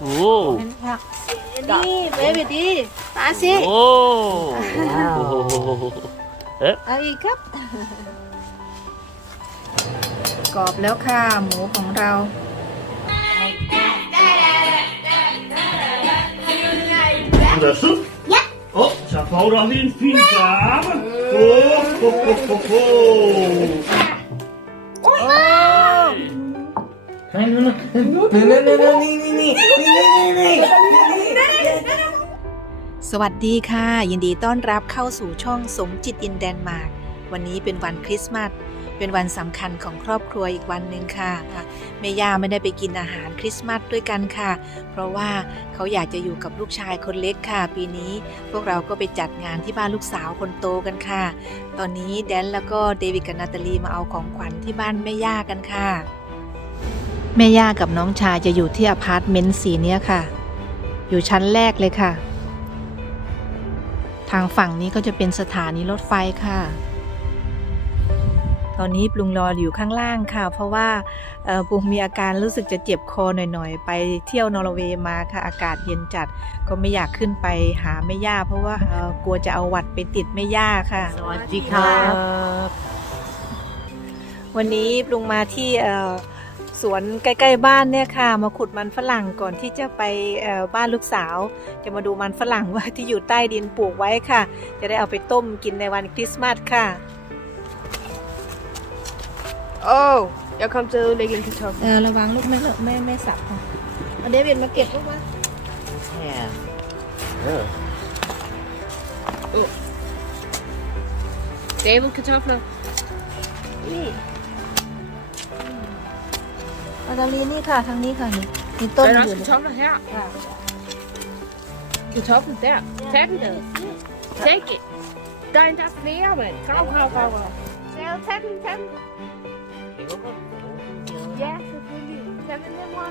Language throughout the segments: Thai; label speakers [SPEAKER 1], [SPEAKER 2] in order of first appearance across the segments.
[SPEAKER 1] โอ้
[SPEAKER 2] เป็นผักนี่เบบีดีมาสิ
[SPEAKER 1] โอ้โอ้โหเอ๊ะ
[SPEAKER 2] เอาอีกครับ กรอบแล้วค่ะ หมูของเรา
[SPEAKER 3] Anders? Ja. Oh, så får du lige en fin gamme. Oh, ho, ho, ho, ho.
[SPEAKER 2] สวัสดีค่ะ ยินดีต้อนรับเข้าสู่ช่องสมจิตอินแดนมาร์กวันนี้เป็นวันคริสต์มาสเป็นวันสำคัญของครอบครัวอีกวันหนึ่งค่ะแม่ย่าไม่ได้ไปกินอาหารคริสต์มาสด้วยกันค่ะ เพราะว่าเขาอยากจะอยู่กับลูกชายคนเล็กค่ะ ปีนี้พวกเราก็ไปจัดงานที่บ้านลูกสาวคนโตกันค่ะ ตอนนี้แดนแล้วก็เดวิดกับนาตาลีมาเอาของขวัญที่บ้านแม่ย่ากันค่ะ แม่ย่ากับน้องชายจะอยู่ที่อพาร์ตเมนต์สีเนี้ยค่ะ อยู่ชั้นแรกเลยค่ะ ทางฝั่งนี้ก็จะเป็นสถานีรถไฟค่ะ ตอนนี้ปรุงรออยู่ข้างล่างค่ะ เพราะว่าเอ่อปรุงมีอาการรู้สึกจะเจ็บคอหน่อยๆ ไปเที่ยวนอร์เวย์มาค่ะ อากาศเย็นจัดก็ไม่อยากขึ้นไปหาแม่ย่า เพราะว่าเอ่อกลัวจะเอาหวัดไปติดแม่ย่าค่ะ
[SPEAKER 1] สวัสดีครับ
[SPEAKER 2] วันนี้ปรุงมาที่เอ่อ สวนใกล้ๆบ้านเนี่ยค่ะ มาขุดมันฝรั่งก่อนที่จะไปเอ่อบ้านลูกสาว จะมาดูมันฝรั่งว่าที่อยู่ใต้ดินปลูกไว้ค่ะ จะได้เอาไปต้มกินในวันคริสต์มาสค่ะ
[SPEAKER 4] Åh, jeg kom til at ødelægge en kartoffel.
[SPEAKER 2] เออระวังลูกไม่ไม่ไม่สับค่ะเอาเดวิดมาเก็บลูกมา
[SPEAKER 4] David kartofler.
[SPEAKER 2] นี่ อาตาลีนี่ค่ะทางนี้ค่ะนี่มีต้น
[SPEAKER 4] Er
[SPEAKER 2] อ
[SPEAKER 4] der
[SPEAKER 2] ยู่
[SPEAKER 4] også
[SPEAKER 2] เนี่ย
[SPEAKER 4] kartofler her?
[SPEAKER 2] ค่ะ
[SPEAKER 4] Kartoflen der. Tag den der. Tag det. Der er endda flere, mand. Grav, grav, grav, grav. Ja, tag den, tag den. Ja, selvfølgelig. Tag den med, mor.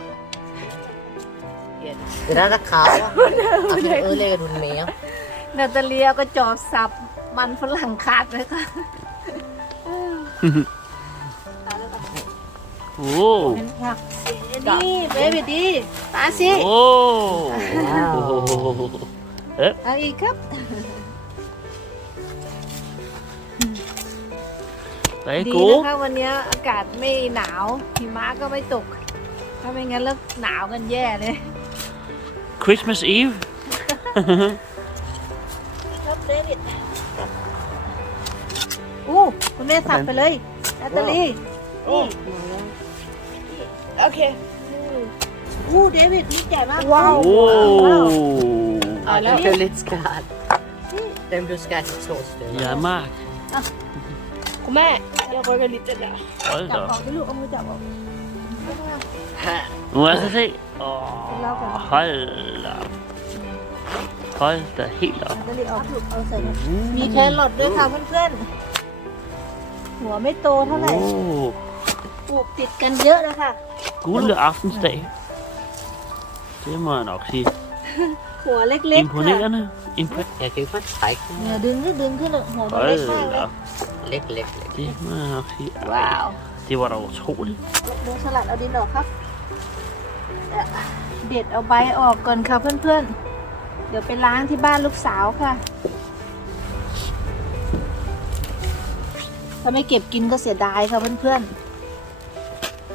[SPEAKER 5] Det der, der kraver. Og så ødelægger du den mere.
[SPEAKER 2] นาตาเลียก็จอบสับมันฝรั่งขาดเลยค่ะ
[SPEAKER 1] โอ้
[SPEAKER 2] เป็นผักนี่เบบีดีมาสิ
[SPEAKER 1] โอ้โอ้เอ๊ะ
[SPEAKER 2] เอาอีกครับ
[SPEAKER 1] ไป
[SPEAKER 2] ดี
[SPEAKER 1] กู
[SPEAKER 2] นะคะวันนี้อากาศไม่หนาวหิมะก็ไม่ตก ถ้าไม่งั้นแล้วหนาวกันแย่เลย
[SPEAKER 1] Christmas Eve
[SPEAKER 2] ครับเดวิดอู้คุณแม่สับไปเลยนาตาลีนี่
[SPEAKER 4] Okay.
[SPEAKER 2] อู้เดวิดนี่ใหญ่มาก
[SPEAKER 1] โอ้
[SPEAKER 5] Og det blev lidt skarpt. Den blev skåret i to stykker.
[SPEAKER 1] ใหญ่มาก
[SPEAKER 4] Kom her. Jeg rykker lidt den der.
[SPEAKER 1] เฮ้ย
[SPEAKER 2] จับของที่ลูกเอามือจับออก
[SPEAKER 1] må jeg så se Åh, hold da op. hold da helt op
[SPEAKER 2] นาตาลีออกถูกเอาใส่หมดมีแครอทด้วยค่ะเพื่อนๆหัวไม่โตเท่าไหร่
[SPEAKER 1] Åh,
[SPEAKER 2] ปลูกติดกันเยอะนะคะ
[SPEAKER 1] gule aftensdag det må jeg nok sige
[SPEAKER 2] หัวเล็กๆค่ะ
[SPEAKER 1] imponerende Impo-
[SPEAKER 5] Jeg kan ikke få trække den.
[SPEAKER 2] เนี่ยดึงก็ดึงขึ้นเลยหัวมันเล็กมาก
[SPEAKER 1] hold
[SPEAKER 2] เล
[SPEAKER 1] da
[SPEAKER 2] ย
[SPEAKER 1] op
[SPEAKER 5] Læk, læk, læk.
[SPEAKER 1] det må jeg nok sige
[SPEAKER 2] ว้าว
[SPEAKER 1] det var da utroligt
[SPEAKER 2] ดึงสลัดเอาดินออกครับเอ่อเด็ดเอาใบออกก่อนค่ะเพื่อนๆ เดี๋ยวไปล้างที่บ้านลูกสาวค่ะ ถ้าไม่เก็บกินก็เสียดายค่ะเพื่อนๆ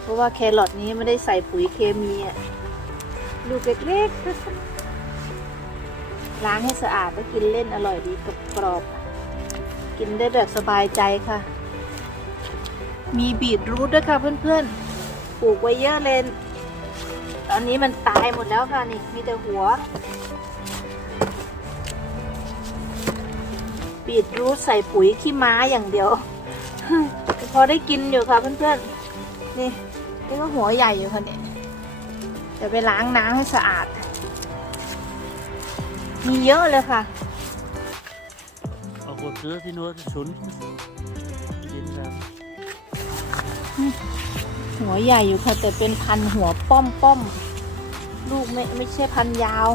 [SPEAKER 2] เพราะว่าแครอทนี้ไม่ได้ใส่ปุ๋ยเคมีอะลูกเล็กๆ ล้างให้สะอาดแล้วกินเล่นอร่อยดีกรอบๆกินได้แบบสบายใจค่ะ มีบีทรูทด้วยค่ะเพื่อนๆ ปลูกไว้เยอะเลยตอนนี้มันตายหมดแล้วค่ะนี่มีแต่หัว บีทรูทใส่ปุ๋ยขี้ม้าอย่างเดียว พอได้กินอยู่ค่ะเพื่อนๆ นี่ นี่ก็หัวใหญ่อยู่ค่ะเนี่ยเดี๋ยวไปล้างน้ำให้สะอาด มีเยอะเลยค่ะ
[SPEAKER 1] og gå videre til noget til sundt i den der
[SPEAKER 2] หัวใหญ่อยู่ค่ะ แต่เป็นพันหัวป้อมป้อมลูกไม่ไม่ใช่พันยาว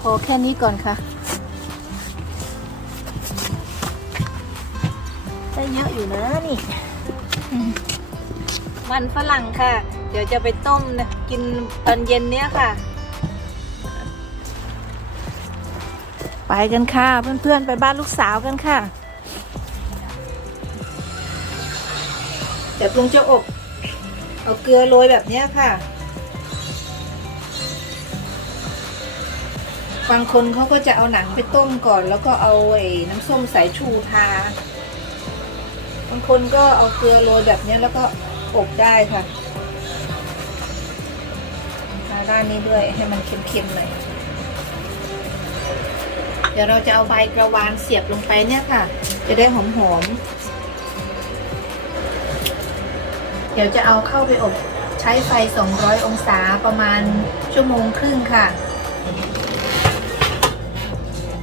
[SPEAKER 2] พอแค่นี้ก่อนค่ะ เยอะอยู่นะนี่ มันฝรั่งค่ะ เดี๋ยวจะไปต้มนะกินตอนเย็นเนี้ยค่ะ ไปกันค่ะ เพื่อนๆ ไปบ้านลูกสาวกันค่ะ เดี๋ยวปรุงจะอบ เอาเกลือโรยแบบเนี้ยค่ะบางคนเขาก็จะเอาหนังไปต้มก่อน แล้วก็เอาไอ้น้ำส้มสายชูทา บางคนก็เอาเกลือโรยแบบนี้แล้วก็อบได้ค่ะทาด้านนี้ด้วยให้มันเค็มๆหน่อยเดี๋ยวเราจะเอาใบกระวานเสียบลงไปเนี่ยค่ะ จะได้หอมๆ เดี๋ยวจะเอาเข้าไปอบใช้ไฟ 200 องศาประมาณชั่วโมงครึ่งค่ะ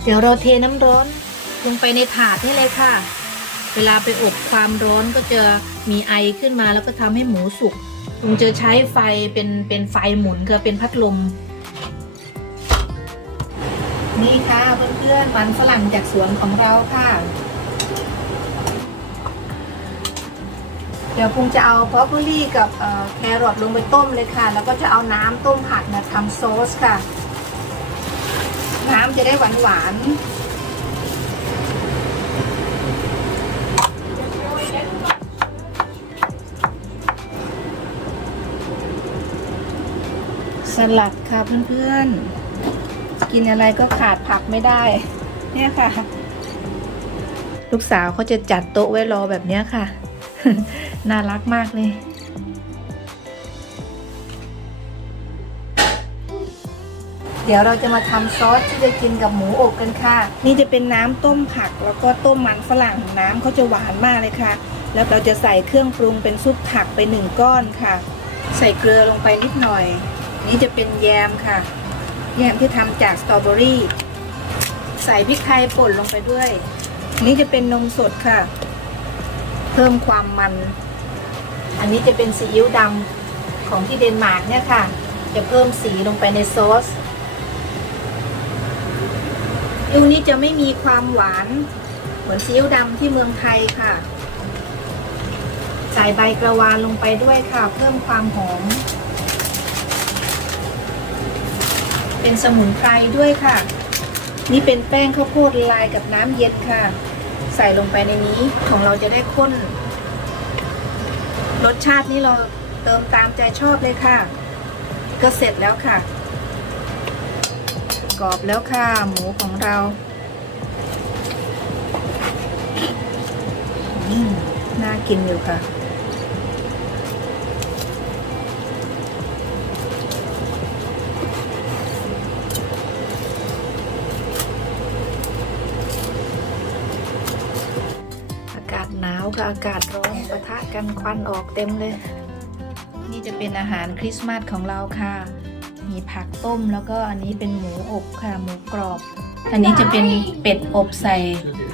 [SPEAKER 2] เดี๋ยวเราเทน้ำร้อนลงไปในถาดนี่เลยค่ะ เวลาไปอบความร้อนก็จะมีไอขึ้นมาแล้วก็ทำให้หมูสุกลุงจะใช้ไฟเป็นเป็นไฟหมุนคือเป็นพัดลม นี่ค่ะเพื่อนๆมันฝรั่งจากสวนของเราค่ะ เดี๋ยวพุงจะเอาพรอคโคลี่กับแครอทลงไปต้มเลยค่ะ แล้วก็จะเอาน้ำต้มผักมาทำซอสค่ะ น้ำจะได้หวานหวานๆ สลัดค่ะเพื่อนๆ กินอะไรก็ขาดผักไม่ได้ เนี่ยค่ะ ลูกสาวเขาจะจัดโต๊ะไว้รอแบบเนี้ยค่ะ น่ารักมากเลย เดี๋ยวเราจะมาทำซอสที่จะกินกับหมูอบกันค่ะ นี่จะเป็นน้ำต้มผักแล้วก็ต้มมันฝรั่งน้ำเขาจะหวานมากเลยค่ะ แล้วเราจะใส่เครื่องปรุงเป็นซุปผักไปหนึ่งก้อนค่ะ ใส่เกลือลงไปนิดหน่อย นี่จะเป็นแยมค่ะ แยมที่ทำจากสตรอเบอรี่ ใส่พริกไทยป่นลงไปด้วย นี่จะเป็นนมสดค่ะ เพิ่มความมัน อันนี้จะเป็นซีอิ๊วดำของที่เดนมาร์กเนี่ยค่ะ จะเพิ่มสีลงไปในซอสซีอิ๊วนี้จะไม่มีความหวาน เหมือนซีอิ๊วดำที่เมืองไทยค่ะ ใส่ใบกระวานลงไปด้วยค่ะ เพิ่มความหอม เป็นสมุนไพรด้วยค่ะ นี่เป็นแป้งข้าวโพดลายกับน้ำเย็นค่ะ ใส่ลงไปในนี้ของเราจะได้ข้น รสชาตินี่เราเติมตามใจชอบเลยค่ะ ก็เสร็จแล้วค่ะ กรอบแล้วค่ะ หมูของเราน่ากินอยู่ค่ะ กับอากาศร้อนปะทะกันควันออกเต็มเลย นี่จะเป็นอาหารคริสต์มาสของเราค่ะ มีผักต้มแล้วก็อันนี้เป็นหมูอบค่ะหมูกรอบ อันนี้จะเป็นเป็ดอบใส่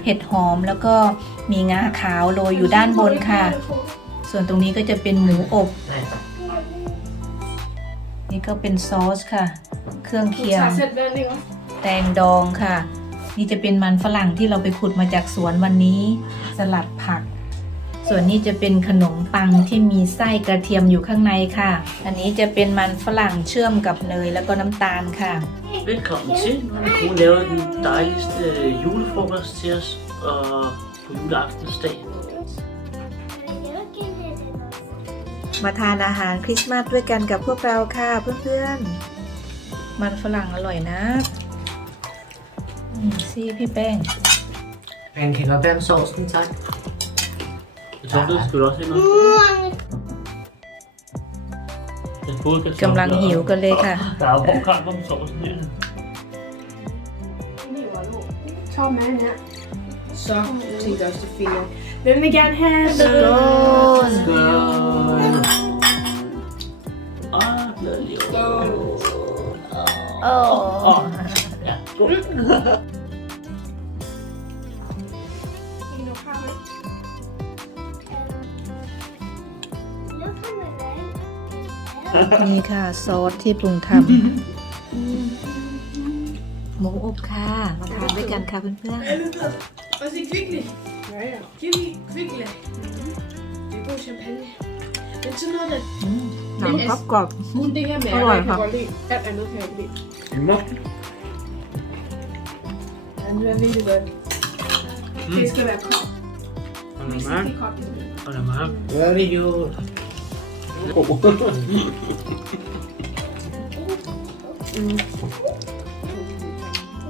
[SPEAKER 2] เห็ดหอมแล้วก็มีงาขาวโรยอยู่ด้านบนค่ะ ส่วนตรงนี้ก็จะเป็นหมูอบ นี่ก็เป็นซอสค่ะ เครื่องเคียง แตงดองค่ะ นี่จะเป็นมันฝรั่งที่เราไปขุดมาจากสวนวันนี้ สลัดผัก ส่วนนี้จะเป็นขนมปังที่มีไส้กระเทียมอยู่ข้างในค่ะ อันนี้จะเป็นมันฝรั่งเชื่อมกับเนยแล้วก็น้ำตาลค่ะ
[SPEAKER 1] Velkommen til. Nu har min kone lavet den dejligste julefrokost til os og på juleaftensdag.
[SPEAKER 2] มาทานอาหารคริสต์มาสด้วยกันกับพวกเราค่ะเพื่อนๆ มันฝรั่งอร่อยนะอืมซี่พี่แป้ง
[SPEAKER 5] Pancake og bær med sovsen, tak.
[SPEAKER 1] Kartofler skal du også have noget? Den både kartofler
[SPEAKER 2] กำลังหิวกันเลยค่ะ
[SPEAKER 1] Der er jo popcorn på med sovsen her.
[SPEAKER 4] ชอบไหมอันเนี้ย så til første fire. Hvem vil gerne have
[SPEAKER 2] Skål!
[SPEAKER 1] Skål! Ah, glædelig jul.
[SPEAKER 2] โอ้
[SPEAKER 1] Åh, ja, skål.
[SPEAKER 4] นี่
[SPEAKER 2] ค่ะซอสที่ปรุงทำหมูอบค่ะ มาทานด้วยกันค่ะเพื่อน
[SPEAKER 6] Og så kvickly.
[SPEAKER 4] Ja, ja.
[SPEAKER 6] Giv mig kvickly. Det er god champagne.
[SPEAKER 4] Men sådan noget der,
[SPEAKER 2] หนังกรอบกรอบ
[SPEAKER 4] kun det her mærke,
[SPEAKER 2] Alright,
[SPEAKER 4] jeg kan
[SPEAKER 2] her.
[SPEAKER 4] godt lide. Alt andet kan jeg ikke lide.
[SPEAKER 3] En moft.
[SPEAKER 4] Ja, det er virkelig godt.
[SPEAKER 1] Mm.
[SPEAKER 4] Det skal være koldt.
[SPEAKER 1] Og
[SPEAKER 4] Hvis
[SPEAKER 1] lad
[SPEAKER 4] ikke
[SPEAKER 1] mig.
[SPEAKER 4] det er koldt, det er det.
[SPEAKER 1] Og lad mig.
[SPEAKER 5] Very good.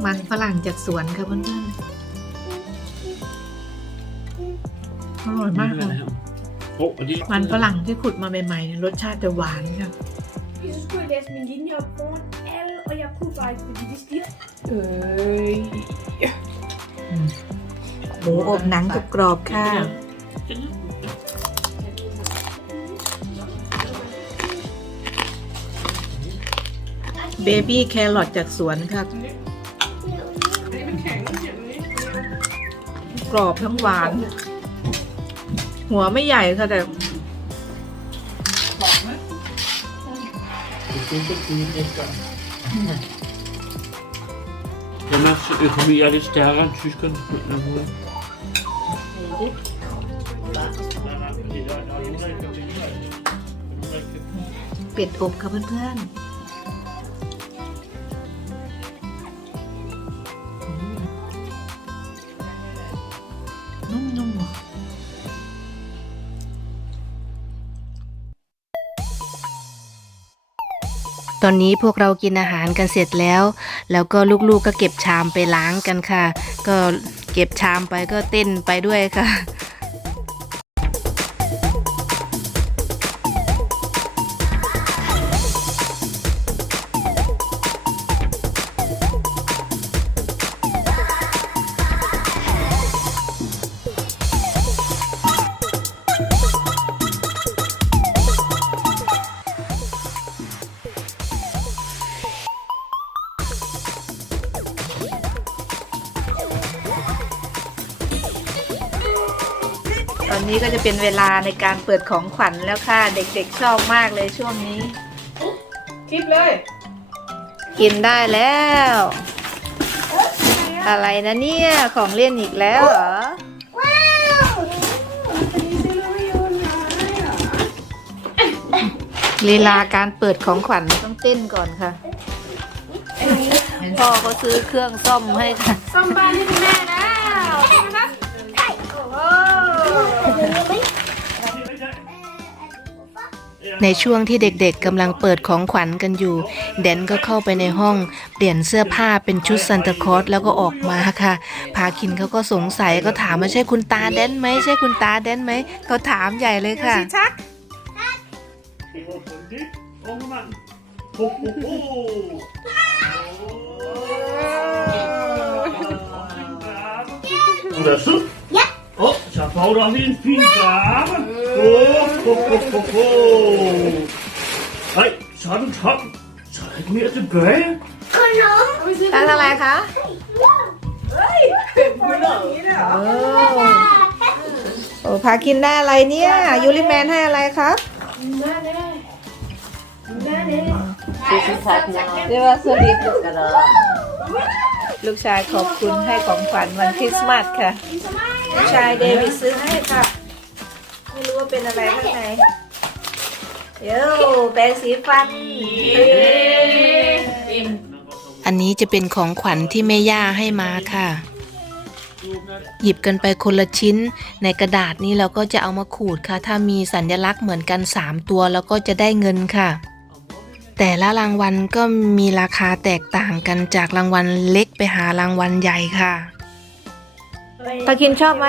[SPEAKER 2] ๆมันฝรั่งจากสวนค่ะเพื่อนๆอร่อยมากเลย
[SPEAKER 3] Åh, og de...
[SPEAKER 2] มันฝรั่งที่ขุดมาใหม่ๆเนี่ยรสชาติจะหวานค่ะ
[SPEAKER 4] Så skulle jeg læse min linje op foran alle, og jeg kunne faktisk, fordi de stiger. Øh,
[SPEAKER 2] หมูอบหนังกรอบๆค่ะ เบบี้แครอทจากสวนค่ะ กรอบทั้งหวาน หัวไม่ใหญ่ค่ะแต่
[SPEAKER 3] Danmarks økonomi er lidt stærkere end tyskernes på en eller anden måde.
[SPEAKER 2] เป็ดอบค่ะเพื่อนๆ นุ่มๆ
[SPEAKER 6] ตอนนี้พวกเรากินอาหารกันเสร็จแล้ว แล้วก็ลูกๆก็เก็บชามไปล้างกันค่ะ ก็เก็บชามไปก็เต้นไปด้วยค่ะ
[SPEAKER 2] นนี้ก็จะเป็นเวลาในการเปิดของขวัญแล้วค่ะ เด็กๆชอบมากเลยช่วงนี้
[SPEAKER 4] Klip løg.
[SPEAKER 2] กินได้แล้ว อะไรนะเนี่ยของเล่นอีกแล้วเหรอลีลาการเปิดของขวัญต้องเต้นก่อนค่ะ พ่อก็ซื้อเครื่องซ่อมให้ค่ะ
[SPEAKER 4] Som bare lige med now. Åh.
[SPEAKER 6] ในช่วงที่เด็กๆกำลังเปิดของขวัญกันอยู่ แดนก็เข้าไปในห้อง เปลี่ยนเสื้อผ้าเป็นชุดซันตาคลอสแล้วก็ออกมาค่ะ พาคินเขาก็สงสัยก็ถามว่าใช่คุณตาแดนไหมใช่คุณตาแดนไหมเขาถามใหญ่เลยค่ะ
[SPEAKER 3] Det var fundet, unge mand. Ho, ho, ho. Du er sød. Ja. Åh, oh, så får du også en fin gave. Åh, ho, ho, ho, ho. Nej, så er du tom. Så er der ikke mere tilbage.
[SPEAKER 2] ตั้งอะไรคะโอ้โอ้พาคินได้อะไรเนี่ยยูริแมนให้อะไรครับเรียกว่าสลิปลูกชายขอบคุณให้ของขวัญวันคริสต์มาสค่ะ ลูกชายเดวิดซื้อให้ค่ะ ไม่รู้ว่าเป็นอะไรข้างในเดี๋ยวแปรงสีฟัน
[SPEAKER 6] อันนี้จะเป็นของขวัญที่แม่ย่าให้มาค่ะ หยิบกันไปคนละชิ้น ในกระดาษนี้เราก็จะเอามาขูดค่ะ ถ้ามีสัญลักษณ์เหมือนกัน 3 ตัวแล้วก็จะได้เงินค่ะ แต่ละรางวัลก็มีราคาแตกต่างกันจากรางวัลเล็กไปหารางวัลใหญ่ค่ะ
[SPEAKER 2] ตาคินชอบไหม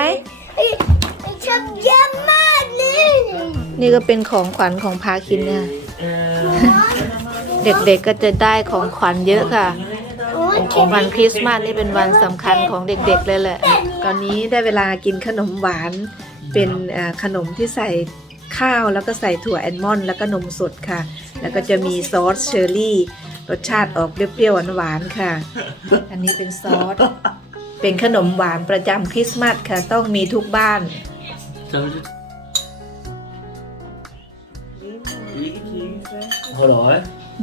[SPEAKER 7] ชอบเยอะมากเลย
[SPEAKER 2] นี่ก็เป็นของขวัญของพาคินเนี่ย เด็กๆก็จะได้ของขวัญเยอะค่ะ วันคริสต์มาสนี่เป็นวันสำคัญของเด็กๆเลยแหละ ตอนนี้ได้เวลากินขนมหวาน เป็นเอ่อขนมที่ใส่ข้าวแล้วก็ใส่ถั่วแอลมอนด์แล้วก็นมสดค่ะ แล้วก็จะมีซอสเชอร์รี่ รสชาติออกเปรี้ยวๆหวานๆค่ะ อันนี้เป็นซอส เป็นขนมหวานประจำคริสต์มาสค่ะ ต้องมีทุกบ้าน
[SPEAKER 1] Så er det. Hold øje.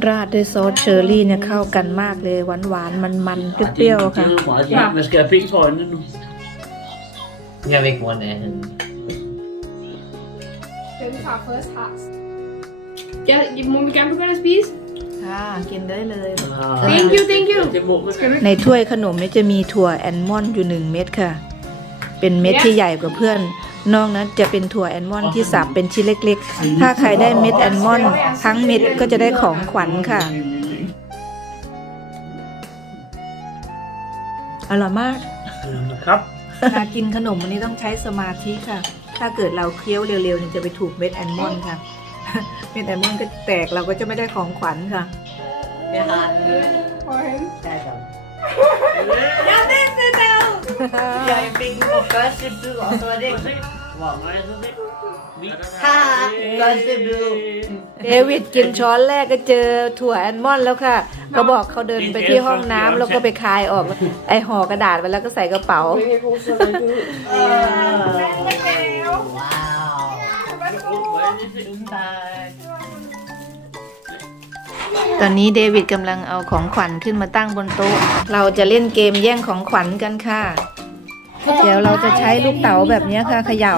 [SPEAKER 2] ราดด้วยซอสเชอร์รี่เนี่ยเข้ากันมากเลยหวานหวานมันมันๆเปรี้ยวๆ
[SPEAKER 1] Det
[SPEAKER 2] ค่ะ
[SPEAKER 1] er noget meget fint. Man skal have penge for øjnene nu.
[SPEAKER 5] Jeg vil ikke one af hende.
[SPEAKER 4] That's our first house. Get, you want me to go to spise?
[SPEAKER 2] ค่ะกินได้เลย
[SPEAKER 4] Thank you, thank you.
[SPEAKER 1] เจมูกมัน
[SPEAKER 2] ในถ้วยขนมนี่จะมีถั่วแอนมอนด์อยู่หนึ่งเม็ดค่ะ เป็นเม็ดที่ใหญ่กว่าเพื่อน นอกนั้นจะเป็นถั่วแอนมอนด์ที่สับเป็นชิ้นเล็กๆ ถ้าใครได้เม็ดแอนมอนด์ทั้งเม็ดก็จะได้ของขวัญค่ะ อร่อยมาก
[SPEAKER 3] ครับ
[SPEAKER 2] การกินขนมอันนี้ต้องใช้สมาธิค่ะ ถ้าเกิดเราเคี้ยวเร็วๆเนี่ยจะไปถูกเม็ดแอนมอนด์ค่ะเม็ดแอนมอนด์ก็แตกเราก็จะไม่ได้ของขวัญค่ะ
[SPEAKER 5] Wir haben
[SPEAKER 4] For him.
[SPEAKER 5] Stefan. Ja, ich bin på første blue og så er det
[SPEAKER 1] บอกมาสิ
[SPEAKER 5] Ha, første blue.
[SPEAKER 2] เดวิดกินช้อนแรกก็เจอถั่วแอนมอนด์แล้วค่ะ ก็บอกเขาเดินไปที่ห้องน้ำแล้วก็ไปคายออกไอห่อกระดาษไปแล้วก็ใส่กระเป๋า ตอนนี้เดวิดกำลังเอาของขวัญขึ้นมาตั้งบนโต๊ะ เราจะเล่นเกมแย่งของขวัญกันค่ะ เดี๋ยวเราจะใช้ลูกเต๋าแบบนี้ค่ะเขย่า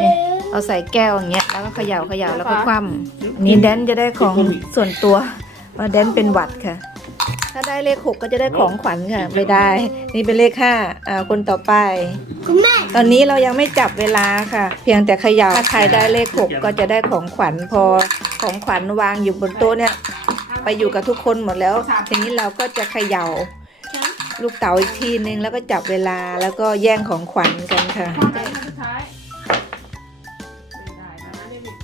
[SPEAKER 2] เนี่ยเอาใส่แก้วอย่างเงี้ยแล้วก็เขย่าเขย่าแล้วก็คว่ำอันนี้แดนจะได้ของส่วนตัวว่าแดนเป็นหวัดค่ะ ถ้าได้เลขหกก็จะได้ของขวัญค่ะ ไม่ได้ นี่เป็นเลขห้าอ่าคนต่อไป
[SPEAKER 7] คุณแม่
[SPEAKER 2] ตอนนี้เรายังไม่จับเวลาค่ะ เพียงแต่เขย่าถ้าใครได้เลขหกก็จะได้ของขวัญพอของขวัญวางอยู่บนโต๊ะเนี่ย ไปอยู่กับทุกคนหมดแล้ว ทีนี้เราก็จะเขย่า ลูกเต๋าอีกทีนึงแล้วก็จับเวลาแล้วก็แย่งของขวัญกันค่ะ
[SPEAKER 4] ความใจสุดท้ายไม่ได้นะนะเดวิด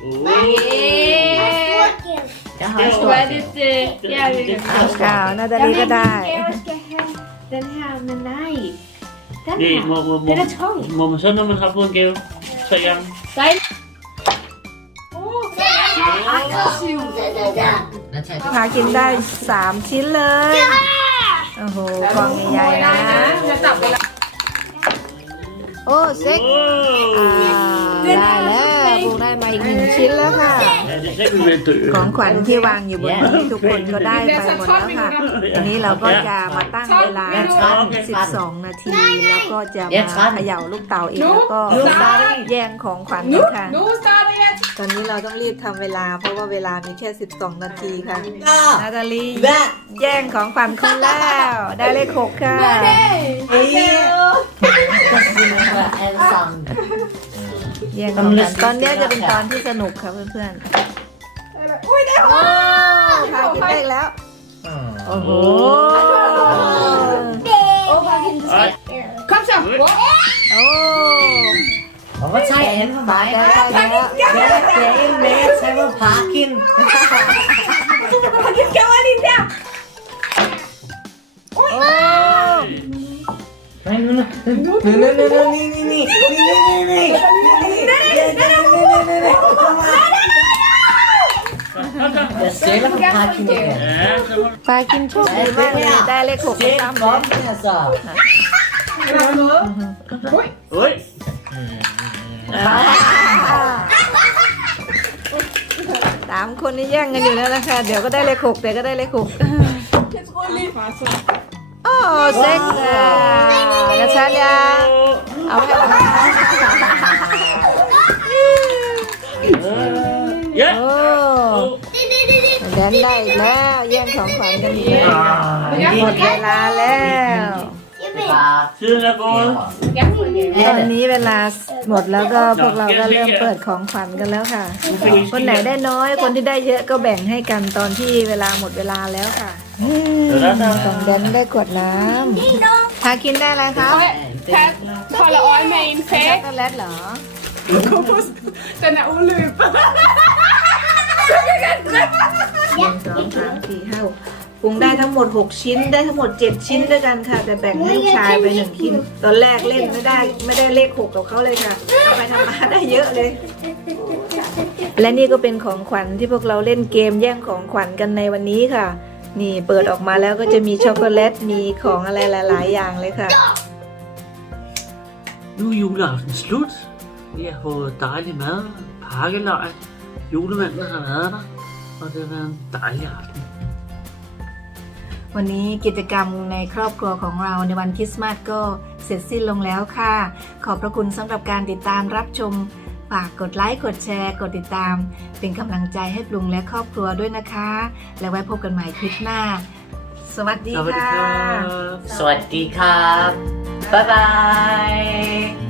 [SPEAKER 1] โอ้
[SPEAKER 5] Jeg har et
[SPEAKER 4] Hvad er
[SPEAKER 5] stort.
[SPEAKER 4] det til? Ja, det kan
[SPEAKER 2] อ้าวนาดาลีก็ได้
[SPEAKER 4] Den her med nej. Den
[SPEAKER 1] นี่
[SPEAKER 4] her.
[SPEAKER 1] må, må, må,
[SPEAKER 4] Den er tung.
[SPEAKER 1] må man så, når man har fået en gave, så jeg...
[SPEAKER 4] Sej. Oh, aggressiv.
[SPEAKER 5] Den tager
[SPEAKER 2] พากินได้สามชิ้นเลย โอ้โหกล่องใหญ่ๆนะ
[SPEAKER 4] จะจับเวลา
[SPEAKER 2] โอ้เซ็กอ่าได้แล้ว ปูได้มาอีกหนึ่งชิ้นแล้วค่ะ
[SPEAKER 1] Ja, det er sikkert ved at dø.
[SPEAKER 2] ของขวัญที่วางอยู่บนนี้ทุกคนก็ได้ไปหมดแล้วค่ะทีนี้เราก็จะมาตั้งเวลา12 นาที แล้วก็จะมาเขย่าลูกเต๋าอีกแล้วก็
[SPEAKER 5] Nu starter vi.
[SPEAKER 2] แย่งของขวัญกันค่ะ
[SPEAKER 4] Nu starter jeg.
[SPEAKER 2] ตอนนี้เราต้องรีบทำเวลา เพราะว่าเวลามีแค่ 12 นาทีค่ะ
[SPEAKER 5] Ja.
[SPEAKER 2] นาตาลี
[SPEAKER 5] Hvad?
[SPEAKER 2] แย่งของขวัญคนแล้ว ได้เลขหกค่ะ
[SPEAKER 5] Alle sammen.
[SPEAKER 2] แย่งของขวัญตอนเนี้ยจะเป็นตอนที่สนุกค่ะเพื่อนๆ
[SPEAKER 4] อุ้ยได้
[SPEAKER 2] โอ้พากินได้อีกแล้ว โอ้โห
[SPEAKER 1] Ej,
[SPEAKER 4] Kom så.
[SPEAKER 2] โอ้
[SPEAKER 5] Og hvad tager jeg hen for mig?
[SPEAKER 2] ได้ได้แล้ว
[SPEAKER 5] Hvad er dagen med at tage på parken?
[SPEAKER 4] Skal jeg lige der?
[SPEAKER 2] โอ้
[SPEAKER 5] Nej, nu, nu. Nu, nu, nu, nu, nu, ni, ni, ni. Ni, ni, ni, ni. Jeg stjæler på parken igen.
[SPEAKER 1] ja, så må
[SPEAKER 2] ปลากินโชคดีมากเลยได้เลขหกไป
[SPEAKER 5] Stjæl
[SPEAKER 2] ซ้ำ
[SPEAKER 5] den
[SPEAKER 2] เลย
[SPEAKER 5] op, altså.
[SPEAKER 1] Ui,
[SPEAKER 2] สามคนนี่แย่งกันอยู่แล้วนะคะ เดี๋ยวก็ได้เลขหกเดี๋ยวก็ได้เลขหกโอ้เซ็กอะนาชาเลียเอาให้ เรา
[SPEAKER 1] ja.
[SPEAKER 2] โอ้แดนได้อีกแล้วแย่งของขวัญกันอีกแล้วหมดเวลาแล้ว
[SPEAKER 1] Tiden er gået.
[SPEAKER 2] ตอนนี้เวลาหมดแล้วก็พวกเราก็เริ่มเปิดของขวัญกันแล้วค่ะ คนไหนได้น้อยคนที่ได้เยอะก็แบ่งให้กันตอนที่เวลาหมดเวลาแล้วค่ะของแดนได้กวดน้ำทากินได้อะไรครับ
[SPEAKER 4] Pat holder øje med en
[SPEAKER 2] ช็อก
[SPEAKER 4] fag.
[SPEAKER 2] โกแลตเหรอ
[SPEAKER 4] Den er udløb.
[SPEAKER 2] หนึ่งสองสามสี่ห้าหกปรุงได้ทั้งหมด 6 ชิ้นได้ทั้งหมด 7 ชิ้นด้วยกันค่ะ แต่แบ่งให้ลูกชายไปหนึ่งชิ้น ตอนแรกเล่นไม่ได้ไม่ได้เลขหกกับเขาเลยค่ะเอาไปทำมาได้เยอะเลย และนี่ก็เป็นของขวัญที่พวกเราเล่นเกมแย่งของขวัญกันในวันนี้ค่ะ นี่เปิดออกมาแล้วก็จะมีช็อกโกแลตมีของอะไรหลาย ๆ อย่างเลยค่ะ
[SPEAKER 1] Nu er juleaften slut. Vi har fået dejlig mad, pakkeløg. Julemanden har været der, og det har været en dejlig aften.
[SPEAKER 2] วันนี้กิจกรรมในครอบครัวของเราในวันคริสต์มาสก็เสร็จสิ้นลงแล้วค่ะ ขอบพระคุณสำหรับการติดตามรับชม ฝากกดไลค์ กดแชร์ กดติดตาม เป็นกำลังใจให้ปรุงและครอบครัวด้วยนะคะ แล้วไว้พบกันใหม่คลิปหน้า สวัสดีค่ะ
[SPEAKER 5] สวัสดีครับ บ๊ายบาย